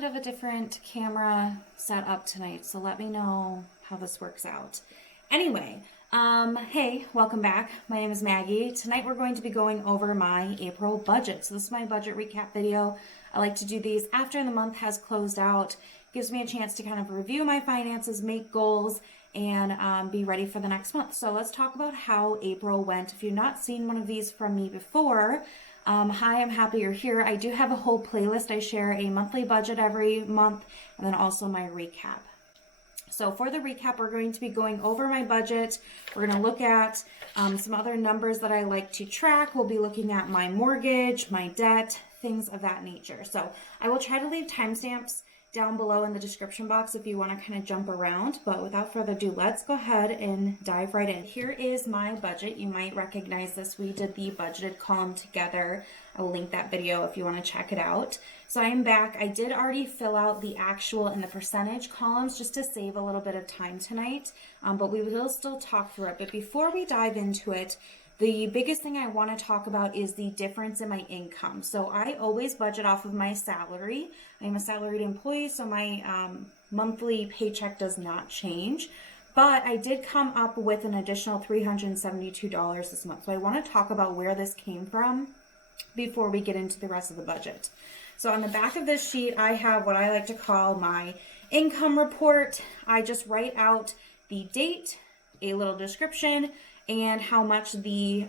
bit of a different camera setup tonight, so let me know how this works out. Anyway, hey, welcome back. My name is Maggie. Tonight we're going to be going over my April budget. So this is my budget recap video. I like to do these after the month has closed out. Gives me a chance to kind of review my finances, make goals, and be ready for the next month. So let's talk about how April went. If you've not seen one of these from me before, hi, I'm happy you're here. I do have a whole playlist. I share a monthly budget every month and then also my recap. So for the recap, we're going to be going over my budget. We're going to look at some other numbers that I like to track. We'll be looking at my mortgage, my debt, things of that nature. So I will try to leave timestamps down below in the description box if you want to kind of jump around. But without further ado, let's go ahead and dive right in. Here is my budget. You might recognize this. We did the budgeted column together. I will link that video if you want to check it out. So I am back. I did already fill out the actual and the percentage columns just to save a little bit of time tonight, but we will still talk through it. But before we dive into it, the biggest thing I want to talk about is the difference in my income. So I always budget off of my salary. I'm a salaried employee, so my monthly paycheck does not change. But I did come up with an additional $372 this month. So I want to talk about where this came from before we get into the rest of the budget. So on the back of this sheet, I have what I like to call my income report. I just write out the date, a little description, and how much the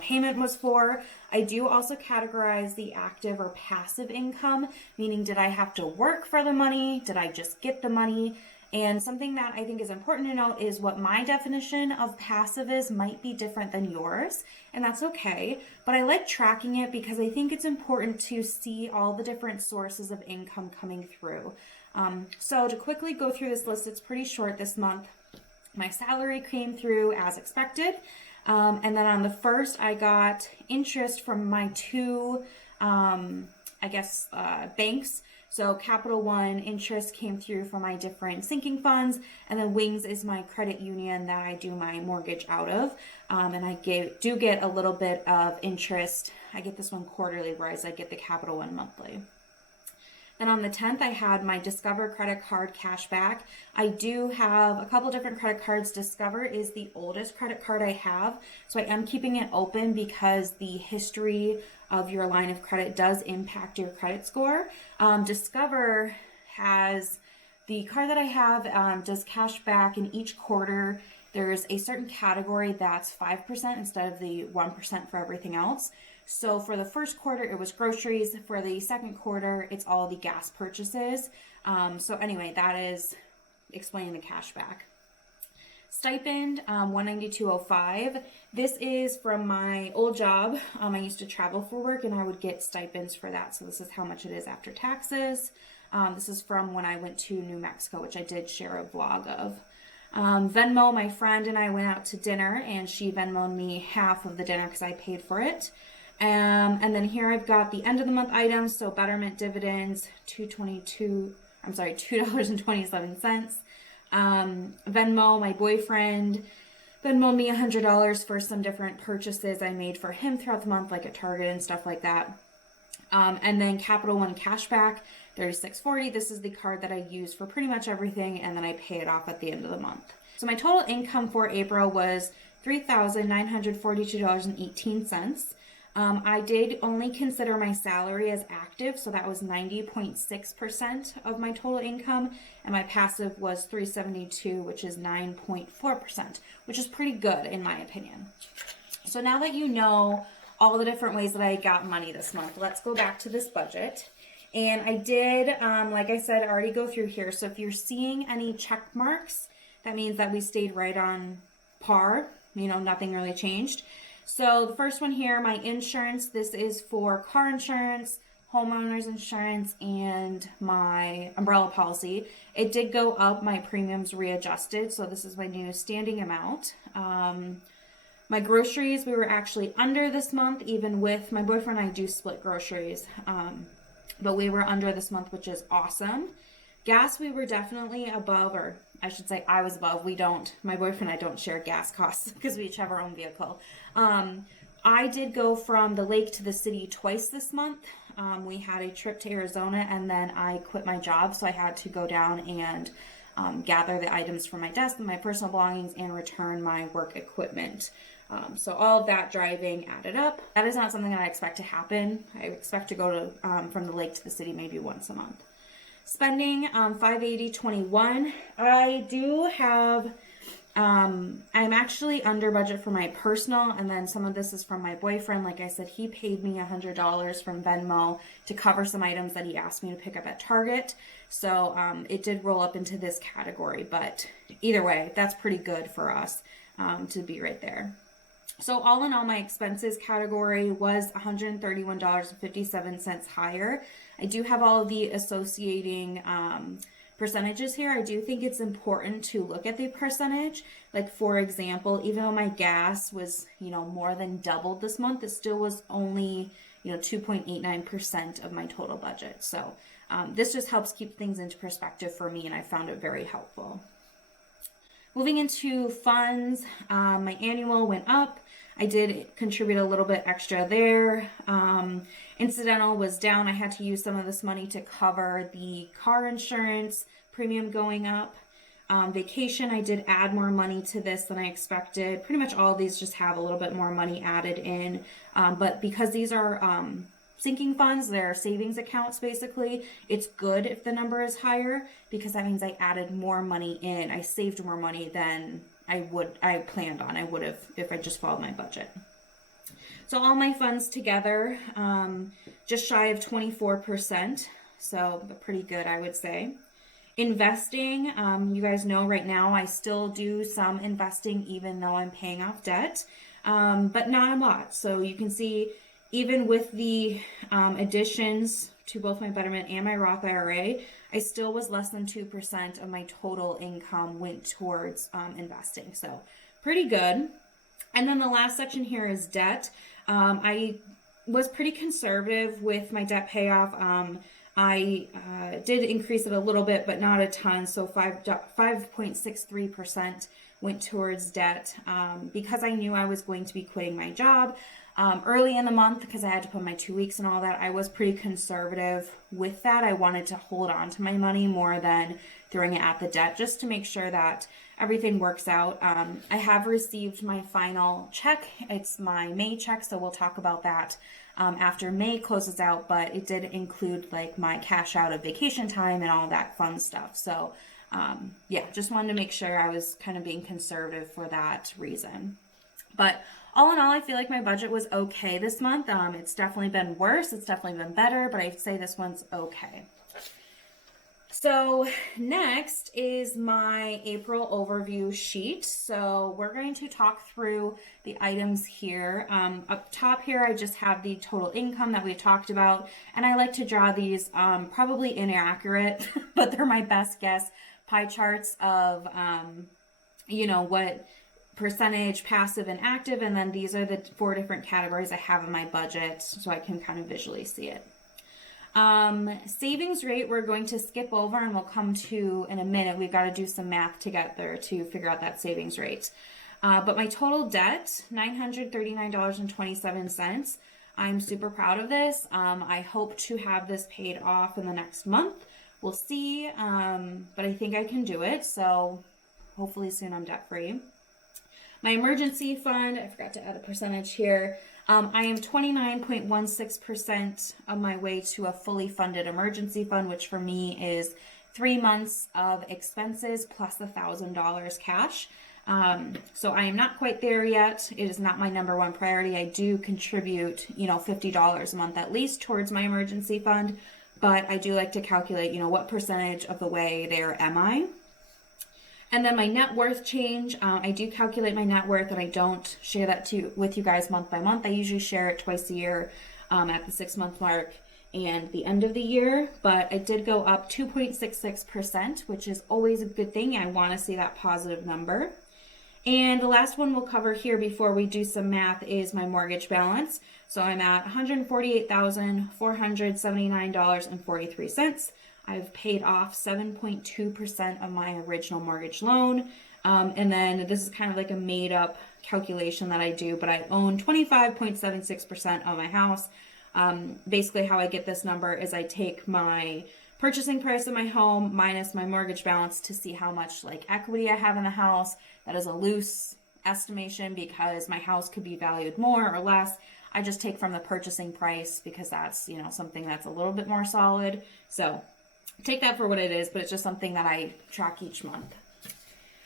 payment was for. I do also categorize the active or passive income, meaning did I have to work for the money? Did I just get the money? And something that I think is important to note is what my definition of passive is might be different than yours, and that's okay. But I like tracking it because I think it's important to see all the different sources of income coming through. So to quickly go through this list, it's pretty short this month. My salary came through as expected. And then on the first, I got interest from my two, banks. So Capital One interest came through for my different sinking funds. And then Wings is my credit union that I do my mortgage out of. And I do get a little bit of interest. I get this one quarterly, whereas I get the Capital One monthly. Then on the 10th, I had my Discover credit card cash back. I do have a couple different credit cards. Discover is the oldest credit card I have, so I am keeping it open because the history of your line of credit does impact your credit score. Discover has, the card that I have does cash back in each quarter. There's a certain category that's 5% instead of the 1% for everything else. So for the first quarter, it was groceries. For the second quarter, it's all the gas purchases. So anyway, that is explaining the cash back. Stipend, $192.05. This is from my old job. I used to travel for work and I would get stipends for that. So this is how much it is after taxes. This is from when I went to New Mexico, which I did share a vlog of. Venmo, my friend and I went out to dinner and she Venmo'd me half of the dinner because I paid for it. And then here I've got the end of the month items. So Betterment dividends, $2.27. Venmo, my boyfriend Venmo'd me $100 for some different purchases I made for him throughout the month, like at Target and stuff like that. And then Capital One cashback, $36.40. This is the card that I use for pretty much everything, and then I pay it off at the end of the month. So my total income for April was $3,942.18. I did only consider my salary as active, so that was 90.6% of my total income, and my passive was $372, which is 9.4%, which is pretty good in my opinion. So now that you know all the different ways that I got money this month, let's go back to this budget. And I did, like I said, already go through here. So if you're seeing any check marks, that means that we stayed right on par, nothing really changed. So the first one here, my insurance, this is for car insurance, homeowner's insurance, and my umbrella policy. It did go up, my premiums readjusted, so this is my new standing amount. My groceries, we were actually under this month, even with my boyfriend and I do split groceries, but we were under this month, which is awesome. Gas, we were definitely above, or I should say I was above. My boyfriend and I don't share gas costs because we each have our own vehicle. I did go from the lake to the city twice this month. we had a trip to Arizona, and then I quit my job, so I had to go down and gather the items from my desk and my personal belongings and return my work equipment. So all of that driving added up. That is not something that I expect to happen. I expect to go to from the lake to the city maybe once a month. Spending $580.21. I do have, I'm actually under budget for my personal, and then some of this is from my boyfriend. Like I said, he paid me $100 from Venmo to cover some items that he asked me to pick up at Target. So it did roll up into this category, but either way, that's pretty good for us to be right there. So all in all, my expenses category was $131.57 higher. I do have all of the associating percentages here. I do think it's important to look at the percentage. Like, for example, even though my gas was, more than doubled this month, it still was only, 2.89% of my total budget. So this just helps keep things into perspective for me, and I found it very helpful. Moving into funds, my annual went up. I did contribute a little bit extra there. Incidental was down. I had to use some of this money to cover the car insurance premium going up. Vacation, I did add more money to this than I expected. Pretty much all of these just have a little bit more money added in. But because these are sinking funds, they're savings accounts basically, it's good if the number is higher because that means I added more money in. I saved more money than I planned on. I would have if I just followed my budget. So all my funds together, just shy of 24%. So pretty good, I would say. Investing, you guys know right now I still do some investing even though I'm paying off debt, but not a lot. So you can see even with the additions to both my Betterment and my Roth IRA, I still was less than 2% of my total income went towards investing. So pretty good. And then the last section here is debt. I was pretty conservative with my debt payoff. I did increase it a little bit, but not a ton. So 5.63% went towards debt because I knew I was going to be quitting my job early in the month because I had to put my 2 weeks and all that. I was pretty conservative with that. I wanted to hold on to my money more than throwing it at the debt just to make sure that everything works out. I have received my final check. It's my May check, so we'll talk about that after May closes out, but it did include like my cash out of vacation time and all that fun stuff. So yeah, just wanted to make sure I was kind of being conservative for that reason. But all in all, I feel like my budget was okay this month. It's definitely been worse. It's definitely been better, but I'd say this one's okay. So next is my April overview sheet. So we're going to talk through the items here. Up top here, I just have the total income that we talked about. And I like to draw these probably inaccurate, but they're my best guess pie charts of, what percentage passive and active. And then these are the 4 different categories I have in my budget so I can kind of visually see it. Savings rate, we're going to skip over and we'll come to in a minute. We've got to do some math together to figure out that savings rate. But my total debt, $939.27. I'm super proud of this. I hope to have this paid off in the next month. We'll see, but I think I can do it. So hopefully soon I'm debt free. My emergency fund, I forgot to add a percentage here. I am 29.16% of my way to a fully funded emergency fund, which for me is 3 months of expenses plus $1,000 cash. So I am not quite there yet. It is not my number one priority. I do contribute, $50 a month at least towards my emergency fund, but I do like to calculate, what percentage of the way there am I. And then my net worth change, I do calculate my net worth and I don't share that with you guys month by month. I usually share it twice a year at the 6-month mark and the end of the year, but I did go up 2.66%, which is always a good thing. I want to see that positive number. And the last one we'll cover here before we do some math is my mortgage balance. So I'm at $148,479.43. I've paid off 7.2% of my original mortgage loan. And then this is kind of like a made up calculation that I do, but I own 25.76% of my house. Basically how I get this number is I take my purchasing price of my home minus my mortgage balance to see how much like equity I have in the house. That is a loose estimation because my house could be valued more or less. I just take from the purchasing price because that's, something that's a little bit more solid. So take that for what it is, but it's just something that I track each month.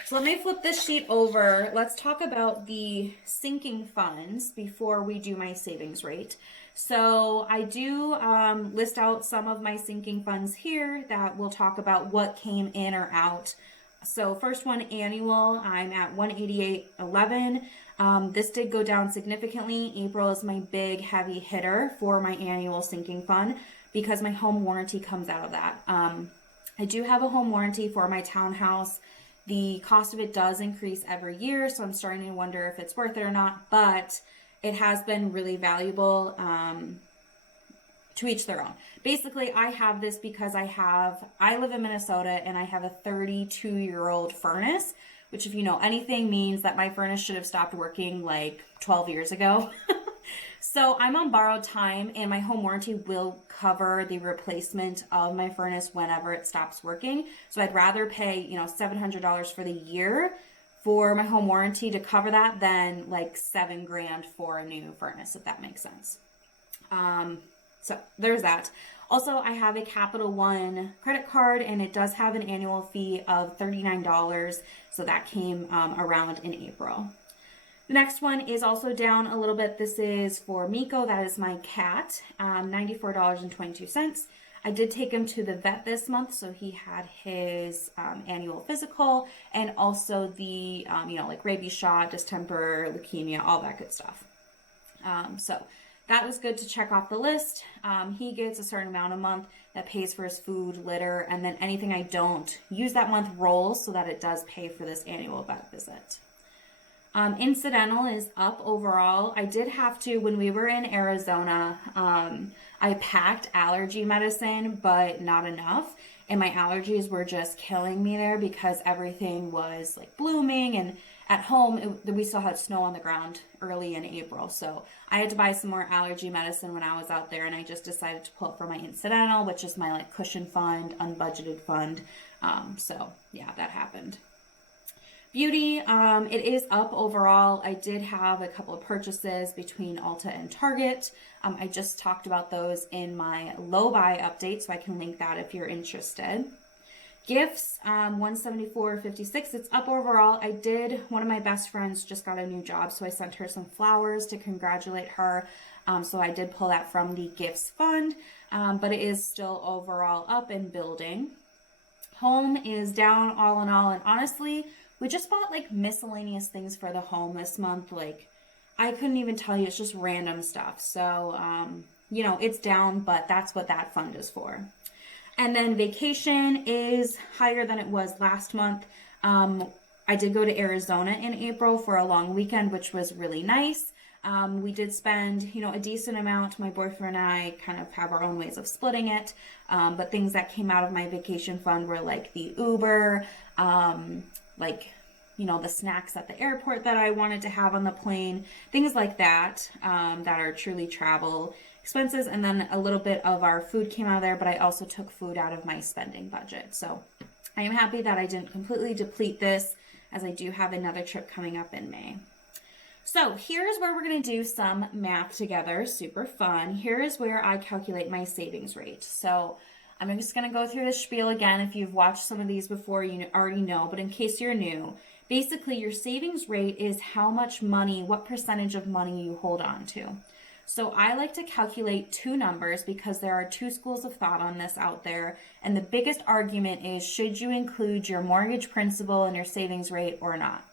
So let me flip this sheet over. Let's talk about the sinking funds before we do my savings rate. So I do list out some of my sinking funds here that will talk about what came in or out. So first one, annual, I'm at 188.11. This did go down significantly. April is my big heavy hitter for my annual sinking fund because my home warranty comes out of that. I do have a home warranty for my townhouse. The cost of it does increase every year, so I'm starting to wonder if it's worth it or not, but it has been really valuable. To each their own. Basically, I have this because I live in Minnesota and I have a 32-year-old furnace, which if you know anything means that my furnace should have stopped working like 12 years ago. So I'm on borrowed time and my home warranty will cover the replacement of my furnace whenever it stops working. So I'd rather pay, $700 for the year for my home warranty to cover that than like $7,000 for a new furnace, if that makes sense. So there's that. Also, I have a Capital One credit card and it does have an annual fee of $39. So that came around in April. The next one is also down a little bit. This is for Miko. That is my cat, $94.22. I did take him to the vet this month. So he had his annual physical and also the, like rabies shot, distemper, leukemia, all that good stuff. So that was good to check off the list. He gets a certain amount a month that pays for his food, litter, and then anything I don't use that month rolls so that it does pay for this annual vet visit. Incidental is up overall. I did have to, when we were in Arizona, I packed allergy medicine, but not enough. And my allergies were just killing me there because everything was like blooming, and at home, we still had snow on the ground early in April. So I had to buy some more allergy medicine when I was out there, and I just decided to pull it from my incidental, which is my like cushion fund, unbudgeted fund. So yeah, that happened. Beauty, it is up overall. I did have a couple of purchases between Ulta and Target. I just talked about those in my low buy update, so I can link that if you're interested. Gifts, $174.56. It's up overall. One of my best friends just got a new job, so I sent her some flowers to congratulate her. So I did pull that from the gifts fund, but it is still overall up and building. Home is down all in all, and honestly, we just bought like miscellaneous things for the home this month. Like I couldn't even tell you, it's just random stuff. So, it's down, but that's what that fund is for. And then vacation is higher than it was last month. I did go to Arizona in April for a long weekend, which was really nice. We did spend, a decent amount. My boyfriend and I kind of have our own ways of splitting it. But things that came out of my vacation fund were like the Uber, the snacks at the airport that I wanted to have on the plane, things like that, that are truly travel expenses. And then a little bit of our food came out of there, but I also took food out of my spending budget. So I am happy that I didn't completely deplete this, as I do have another trip coming up in May. So here's where we're going to do some math together. Super fun. Here is where I calculate my savings rate. So I'm just going to go through this spiel again. If you've watched some of these before, you already know, but in case you're new, basically your savings rate is how much money, what percentage of money you hold on to. So I like to calculate two numbers because there are two schools of thought on this out there. And the biggest argument is, should you include your mortgage principal in your savings rate or not?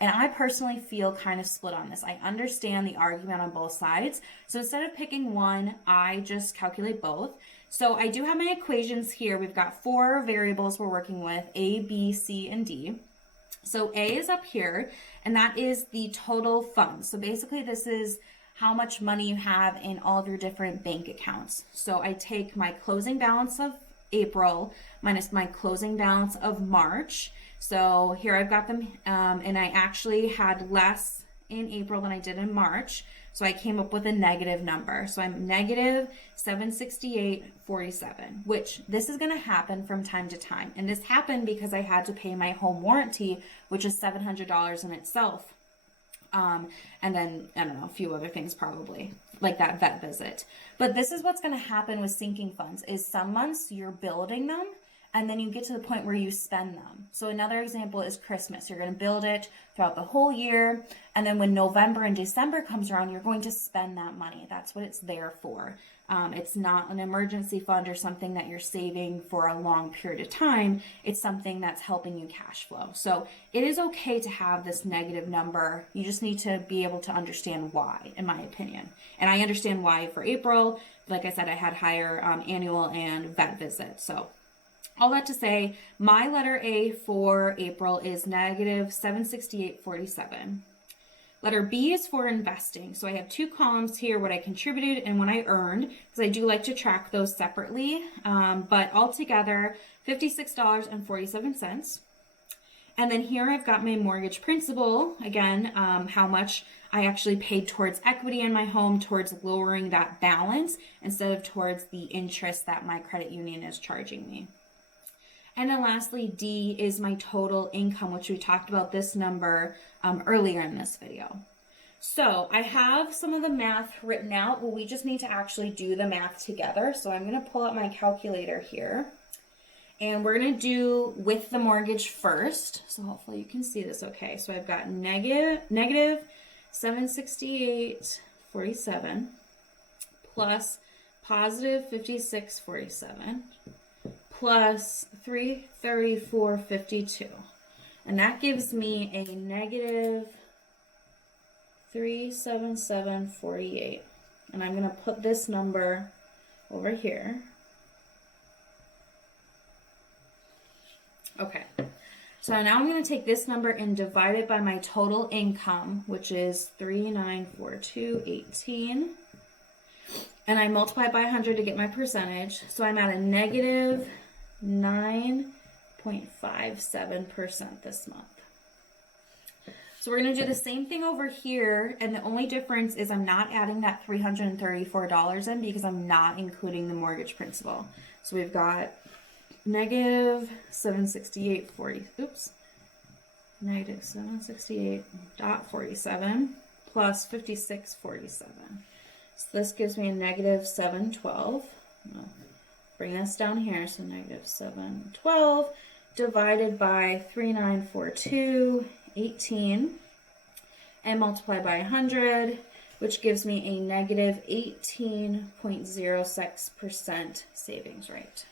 And I personally feel kind of split on this. I understand the argument on both sides. So instead of picking one, I just calculate both. So I do have my equations here. We've got 4 variables we're working with, A, B, C, and D. So A is up here, and that is the total funds. So basically this is how much money you have in all of your different bank accounts. So I take my closing balance of April minus my closing balance of March. So here I've got them, and I actually had less in April than I did in March. So I came up with a negative number. So I'm negative 768.47, which this is going to happen from time to time. And this happened because I had to pay my home warranty, which is $700 in itself. And then, I don't know, a few other things probably, like that vet visit. But this is what's going to happen with sinking funds, is some months you're building them, and then you get to the point where you spend them. So another example is Christmas. You're going to build it throughout the whole year, and then when November and December comes around, you're going to spend that money. That's what it's there for. It's not an emergency fund or something that you're saving for a long period of time. It's something that's helping you cash flow. So it is okay to have this negative number. You just need to be able to understand why, in my opinion. And I understand why for April. Like I said, I had higher annual and vet visits. So all that to say, my letter A for April is negative 768.47. Letter B is for investing. So I have two columns here, what I contributed and what I earned, because I do like to track those separately. But altogether, $56.47. And then here I've got my mortgage principal, again, how much I actually paid towards equity in my home, towards lowering that balance, instead of towards the interest that my credit union is charging me. And then lastly, D is my total income, which we talked about this number earlier in this video. So I have some of the math written out, but we just need to actually do the math together. So I'm going to pull up my calculator here, and we're going to do with the mortgage first. So hopefully you can see this okay. So I've got negative 768.47 plus positive 56.47. plus 334.52, and that gives me a negative 377.48. And I'm going to put this number over here. Okay, so now I'm going to take this number and divide it by my total income, which is 3942.18. And I multiply it by 100 to get my percentage. So I'm at a negative 9.57% this month. So we're going to do the same thing over here, and the only difference is I'm not adding that $334 in because I'm not including the mortgage principal. So we've got negative 768.40, negative 768.47 plus 56.47. So this gives me a negative 712. Bring this down here, so negative 712 divided by 3942.18 and multiply by 100, which gives me a negative 18.06% savings rate.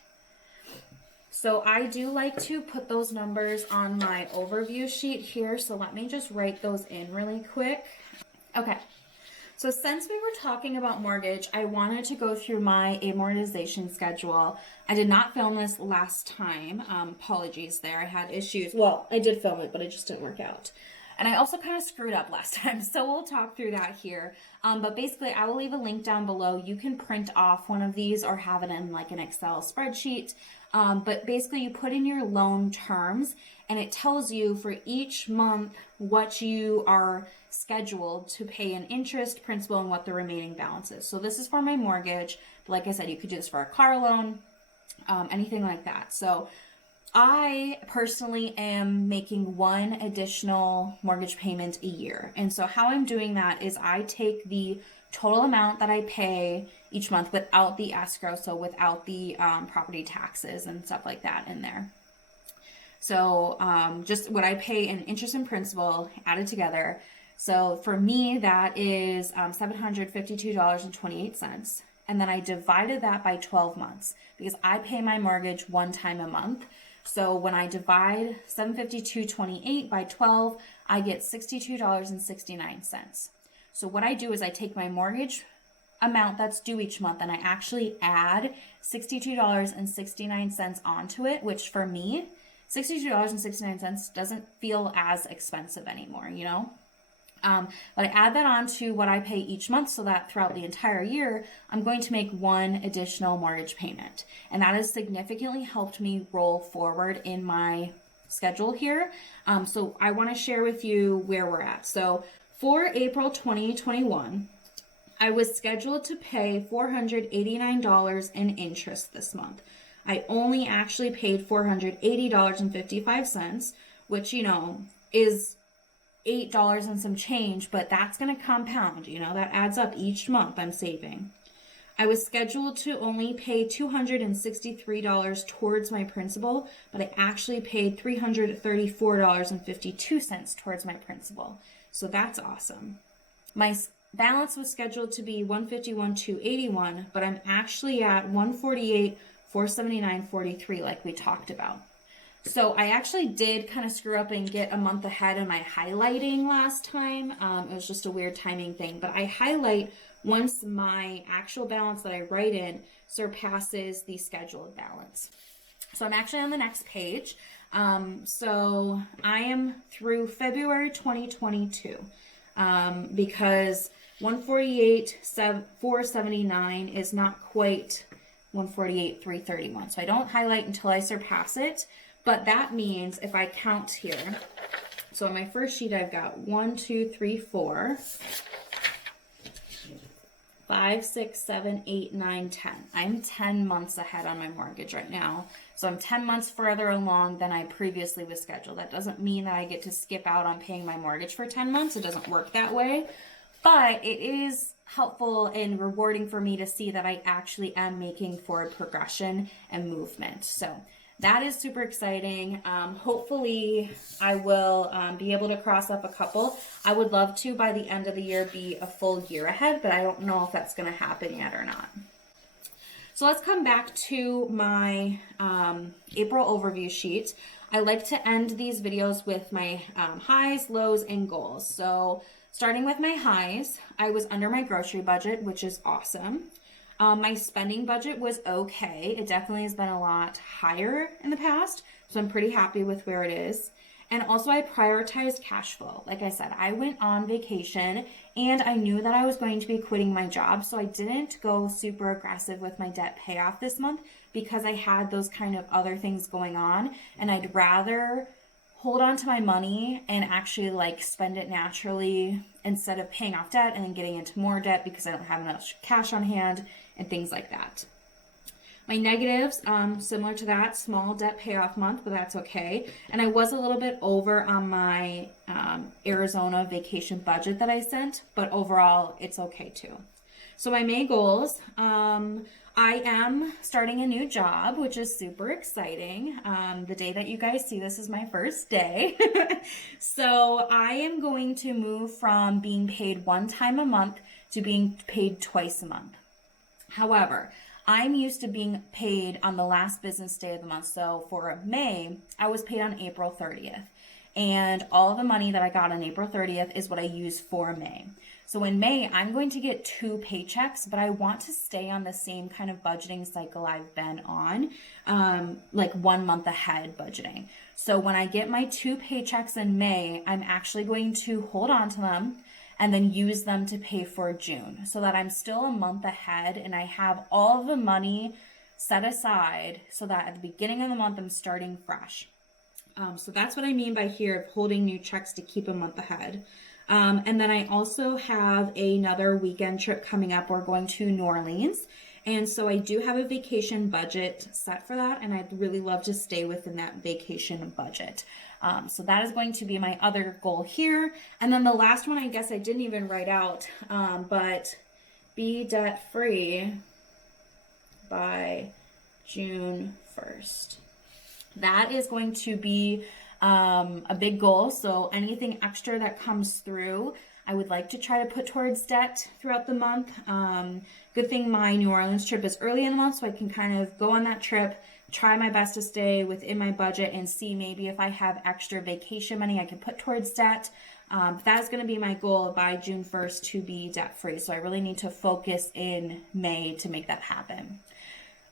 So I do like to put those numbers on my overview sheet here, so let me just write those in really quick. Okay. So since we were talking about mortgage, I wanted to go through my amortization schedule. I did not film this last time. Apologies there. I had issues. Well, I did film it, but it just didn't work out. And I also kind of screwed up last time, so we'll talk through that here. But basically, I will leave a link down below. You can print off one of these or have it in like an Excel spreadsheet. But basically, you put in your loan terms, and it tells you for each month what you are scheduled to pay in interest, principal, and what the remaining balance is. So this is for my mortgage. But like I said, you could do this for a car loan, anything like that. So I personally am making one additional mortgage payment a year. And so how I'm doing that is I take the total amount that I pay each month without the escrow, so without the property taxes and stuff like that in there. So just what I pay in interest and principal added together. So for me, that is $752.28. And then I divided that by 12 months because I pay my mortgage one time a month. So when I divide $752.28 by 12, I get $62.69. So what I do is I take my mortgage amount that's due each month and I actually add $62.69 onto it, which for me, $62.69 doesn't feel as expensive anymore, you know? But I add that on to what I pay each month so that throughout the entire year, I'm going to make one additional mortgage payment. And that has significantly helped me roll forward in my schedule here. So I want to share with you where we're at. So For April 2021, I was scheduled to pay $489 in interest this month. I only actually paid $480.55, which, is $8 and some change, but that's going to compound, that adds up each month I'm saving. I was scheduled to only pay $263 towards my principal, but I actually paid $334.52 towards my principal. So that's awesome. My balance was scheduled to be $151,281, but I'm actually at $148,479.43 like we talked about. So I actually did kind of screw up and get a month ahead in my highlighting last time. It was just a weird timing thing, but I highlight once my actual balance that I write in surpasses the scheduled balance. So I'm actually on the next page. So I am through February 2022 because 148,479 is not quite 148,331. So I don't highlight until I surpass it. But that means if I count here, so on my first sheet I've got 1, 2, 3, 4, 5, 6, 7, 8, 9, 10. I'm 10 months ahead on my mortgage right now. So I'm 10 months further along than I previously was scheduled. That doesn't mean that I get to skip out on paying my mortgage for 10 months. It doesn't work that way. But it is helpful and rewarding for me to see that I actually am making forward progression and movement. So that is super exciting. Hopefully I will be able to cross up a couple. I would love to, by the end of the year, be a full year ahead, but I don't know if that's going to happen yet or not. So let's come back to my April overview sheet. I like to end these videos with my highs, lows, and goals. So starting with my highs, I was under my grocery budget, which is awesome. My spending budget was okay. It definitely has been a lot higher in the past, so I'm pretty happy with where it is. And also I prioritized cash flow. Like I said, I went on vacation and I knew that I was going to be quitting my job, so I didn't go super aggressive with my debt payoff this month because I had those kind of other things going on, and I'd rather hold on to my money and actually spend it naturally instead of paying off debt and then getting into more debt because I don't have enough cash on hand and things like that. My negatives, similar to that, small debt payoff month, but that's okay. And I was a little bit over on my Arizona vacation budget that I sent, but overall it's okay too. So my May goals, I am starting a new job, which is super exciting. The day that you guys see this is my first day. So I am going to move from being paid one time a month to being paid twice a month. However, I'm used to being paid on the last business day of the month. So for May, I was paid on April 30th. And all of the money that I got on April 30th is what I use for May. So in May, I'm going to get 2 paychecks, but I want to stay on the same kind of budgeting cycle I've been on, like 1 month ahead budgeting. So when I get my 2 paychecks in May, I'm actually going to hold on to them and then use them to pay for June so that I'm still a month ahead and I have all of the money set aside so that at the beginning of the month, I'm starting fresh. So that's what I mean by here of holding new checks to keep a month ahead. And then I also have another weekend trip coming up. We're going to New Orleans. And so I do have a vacation budget set for that. And I'd really love to stay within that vacation budget. So that is going to be my other goal here. And then the last one, I guess I didn't even write out, but be debt free by June 1st. That is going to be a big goal. So anything extra that comes through, I would like to try to put towards debt throughout the month. Good thing my New Orleans trip is early in the month, so I can kind of go on that trip, try my best to stay within my budget and see maybe if I have extra vacation money I can put towards debt. That is going to be my goal by June 1st to be debt free. So I really need to focus in May to make that happen.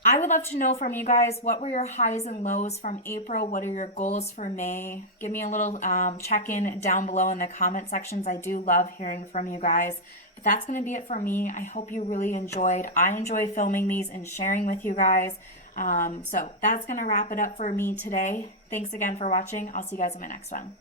I would love to know from you guys, what were your highs and lows from April? What are your goals for May? Give me a little check-in down below in the comment sections. I do love hearing from you guys. But that's going to be it for me. I hope you really enjoyed. I enjoy filming these and sharing with you guys. So that's going to wrap it up for me today. Thanks again for watching. I'll see you guys in my next one.